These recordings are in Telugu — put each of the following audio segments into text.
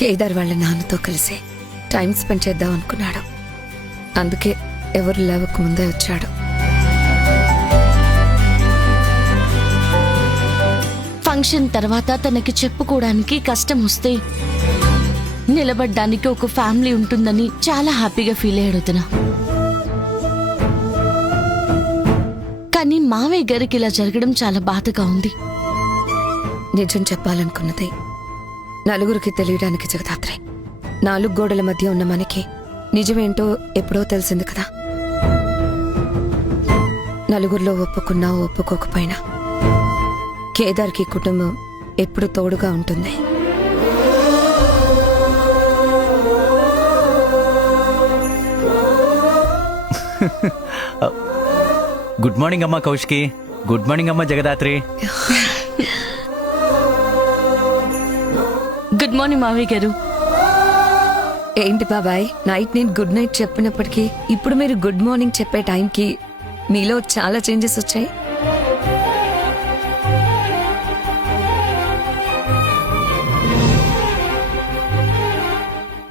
కేదార్ వాళ్ళ నాన్నతో కలిసి టైం స్పెండ్ చేద్దాం అనుకున్నాడు. అందుకే ఎవరు లేవక ముందే వచ్చాడు. ఫంక్షన్ తర్వాత తనకి చెప్పుకోవడానికి కష్టం వస్తే నిలబడ్డానికి ఒక ఫ్యామిలీ ఉంటుందని చాలా హ్యాపీగా ఫీల్ అయ్యాడు తన. కానీ మావయ్య గారికి ఇలా జరగడం చాలా బాధగా ఉంది. నిజం చెప్పాలనుకున్నది నలుగురికి తెలియడానికి జగదాత్రి. 4 గోడల మధ్య ఉన్న మనకి నిజమేంటో ఎప్పుడో తెలిసింది కదా. నలుగురిలో ఒప్పుకున్నా ఒప్పుకోకపోయినా కేదార్కి కుటుంబం ఎప్పుడు తోడుగా ఉంటుంది. గుడ్ మార్నింగ్ అమ్మా కౌశికి. గుడ్ మార్నింగ్ అమ్మా జగదాత్రి. గుడ్ మార్నింగ్ మావయ్య గారు. ఏంటి బాబాయ్, నైట్ నేను గుడ్ నైట్ చెప్పినప్పటికీ ఇప్పుడు మీరు గుడ్ మార్నింగ్ చెప్పే టైంకి మీలో చాలా చేంజెస్ వచ్చాయి.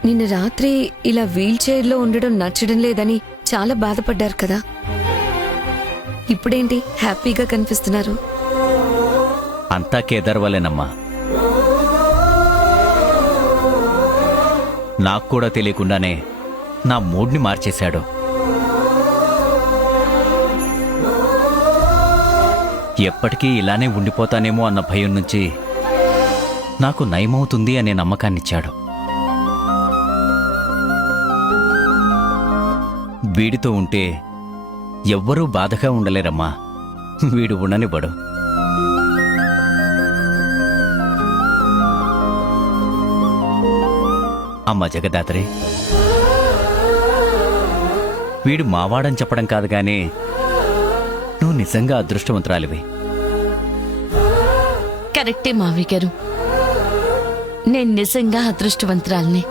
నిన్న రాత్రి ఇలా వీల్ చైర్లో ఉండడం నచ్చడం లేదని చాలా బాధపడ్డారు కదా. ఇప్పుడేంటి హ్యాపీగా కనిపిస్తున్నారు? అంతా కేదార్ వల్లేనమ్మా. నాకు కూడా తెలియకుండానే నా మూడ్ని మార్చేశాడు. ఎప్పటికీ ఇలానే ఉండిపోతానేమో అన్న భయం నుంచి నాకు నయమవుతుంది అనే నమ్మకాన్నిచ్చాడు. వీడితో ఉంటే ఎవ్వరూ బాధగా ఉండలేరమ్మా. వీడు ఉండనివ్వడు. అమ్మ జగదాత్రి, వీడు మావాడని చెప్పడం కాదు గాని నువ్వు నిజంగా అదృష్టవంతురాలివి. కరెక్టే మావయ్య గారు, నేను నిజంగా అదృష్టవంతురాల్ని.